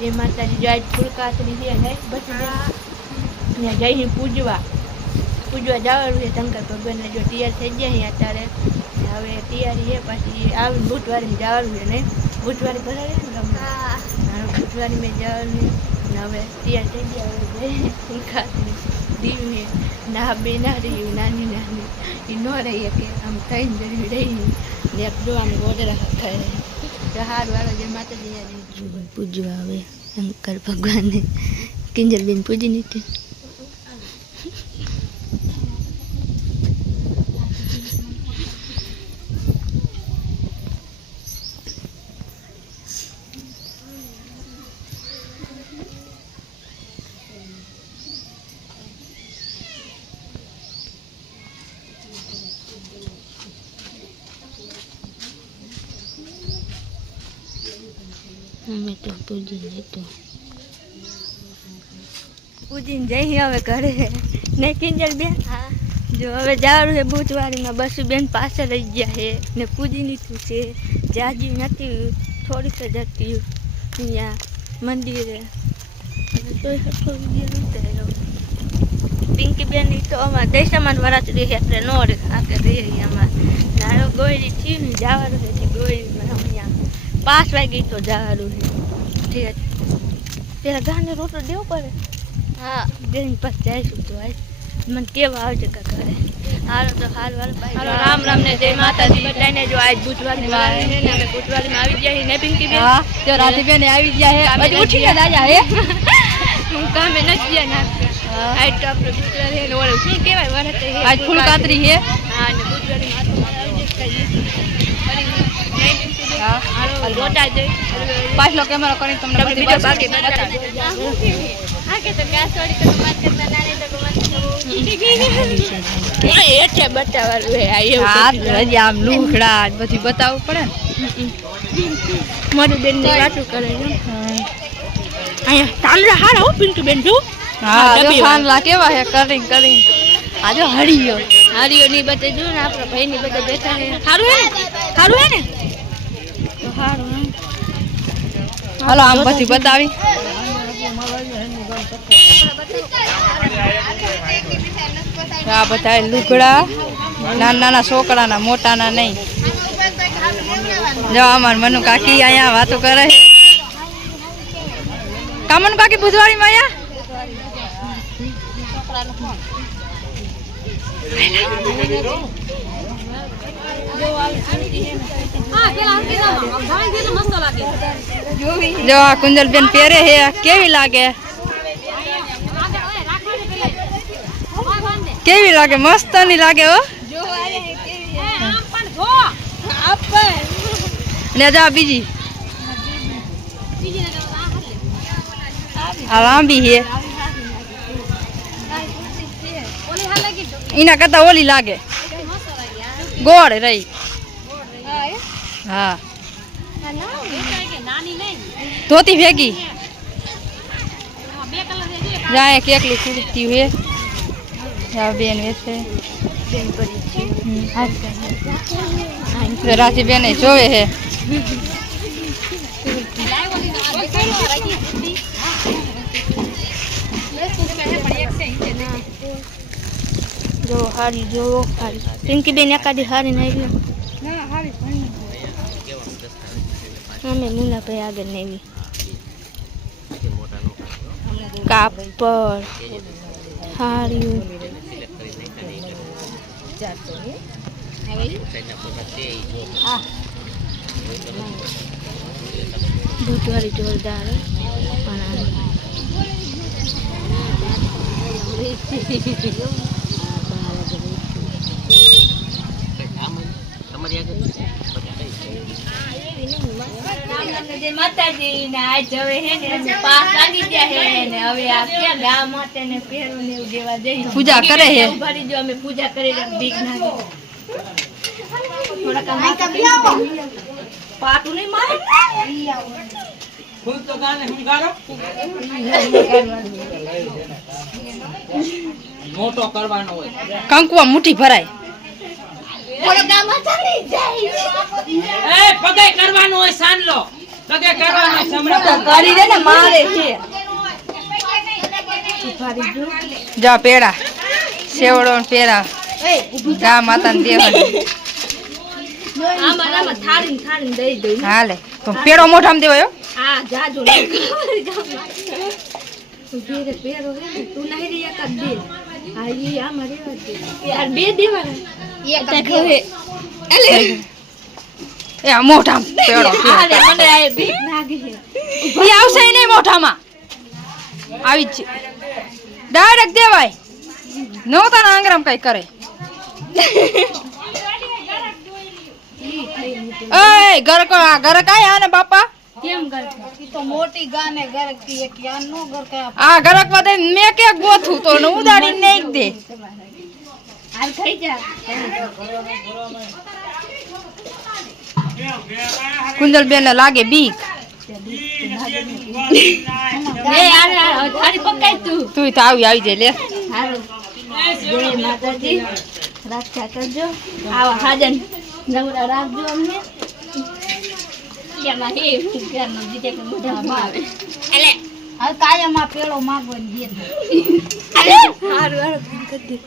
જય માતાજી જય ફૂલકાતરી છે ને પછી જઈને પૂજવા. પૂજવા જવાનું છે. શંકર ભગવાનને જો તૈયાર થઈ ગયા અહીં અત્યારે. હવે તૈયારી છે પછી આવી બુધવારે જવાનું છે ને? બુધવારે ભરાય ને તમને? બુધવારે મેં જવાનું ને હવે તૈયાર થઈ ગયા હવે જય ફૂલકાતરી દીવી ના બે ના રહી નાની નાની. એ ન રહી કે આમ થઈને રહી. ને જોવાની ગોદરા ખાય તો હાર વાળો જે માતાજી પૂજવા આવે શંકર ભગવાનને કિંજલબેન પૂજી નીતિ અમે તો પૂજીને તો પૂજીને જઈ હવે ઘરે. ને કિંજલ બેન? જો હવે જવાનું છે બુધવારીમાં બસુ બેન પાસે રહી ગયા છે ને પૂજી લીધું છે. જાજી નથી થોડીક જ હતી. અહીંયા મંદિરે. પિંકી બેન તો તો અમારા દેશામાં વરાત રહી એટલે નો રે આકે રહી અમારે નાનો ગોયરી થયું ને જવાનું છે ગોયરીમાં અહીંયા પાંચ વાગે તો જવાનું છે. ઠીક પેલા ગાને રોટલો દેવો પડે? હા. બેન પાસે જઈશું તો આય મને કેવા આવશે કા ઘરે. હાલો તો હાલ વાલ હાલો રામ રામ ને જય માતાજી. બધાને જો આજ બુધવારની વાર છે ને અમે બુધવારમાં આવી ગયા છીએ ને પિંકી બેન? હા તો રાધીબેન આવી ગયા હે હજી ઉઠી ગયા દાદા હે? હું કામે નથી ગયા ના. આજ તો આપણે બુધવારે ને ઓલું શું કહેવાય? વરત છે આજ ફૂલ કાતરી હે હા ને બુધવારે માથું આવી જશે હા હાલો લોટા જઈ કેમેરો કરી તમને બધી બાકી બતાવવું પડે મારું બેનની વાતો કરે અહીંયા હારા હો પિન્ટુ બેન જો કેવા કરી કરી આ હરિયો હળીયો ની બધે જો ને આપણા ભાઈ ની બધે બેઠા સારું હે સારું હે ને હાલો, આમ પછી બતાવી. આ બધા લુગડા નાના નાના છોકરાના, મોટાના નહીં. જો અમાર મનુ કાકી અહીંયા વાતો કરે. કામન કાકી બુધવારીમાં અહીંયા જો આ કુંજલબેન પહેરે છે કેવી લાગે? કેવી લાગે? મસ્તની લાગે હો. ને જા બીજી. આ લાંબી છે. એના કરતા ઓલી લાગે. ગોળ રહી હા ધોતી ભેગી જાય કેકલી કુર્તી હે આ બેન વેચે બેન પડી છે રાતી બેન જોવે હે હારી જોવો હારી. પિંકી બેન એકાદી હારી નહીં અમે મુલાભાઈ આગળ નહીં કાપડ હાર્યું બુધવારી જોરદાર. પણ માતાજી ને આજ હવે હે ને પાસ લાગી ગયા હે ને હવે આ કે ગામ માટે ને પહેરું ને એવું દેવા જઈએ પૂજા કરે હે. ભરી જો અમે પૂજા કરી બીક આમ હાથ આપી. પાટું નહીં મારે? મોટો કરવાનો હોય. કંકુવા મુઠ્ઠી ભરાય. એ પગે કરવાનો હોય કરવાનો સમડા કરી દે ને મારે છે. જા પેડા. સેવડો ને પેડા. જા માતાને ને દઉં હાલે. પેડો મોઢામાં દેવાયો હા. જાજો પેરો તું નહીં રહી એક જ દે હા ઈ આમાં રેવા દે. યાર બે દેવાના. એક હવે એ મોઢા પેડો આને મને આ બીક લાગે છે. ઈ આવશે નહીં મોઢામાં. આવી જ ડાયરેક્ટ દેવાય. નો તારા આંગરામ કઈ કરે. એ ઘર કો આ ઘર કાય આને બાપા? કેમ કરતા તો મોટી ગાને ઘર કી એક યાર નો ઘર કયા આ ઘરકમાં દે મેં કે ગોથું તો ને ઉડાડીને નહીં દે. હાલ ખાઈ જા. કુંજલબેન ને લાગે બીક. તું. તું તો આવી આવી જાય લે. જય કરજો. આવા હાજન. નવરા રાખજો અમને. કાયમ આ પેલો માગવાની દે કરી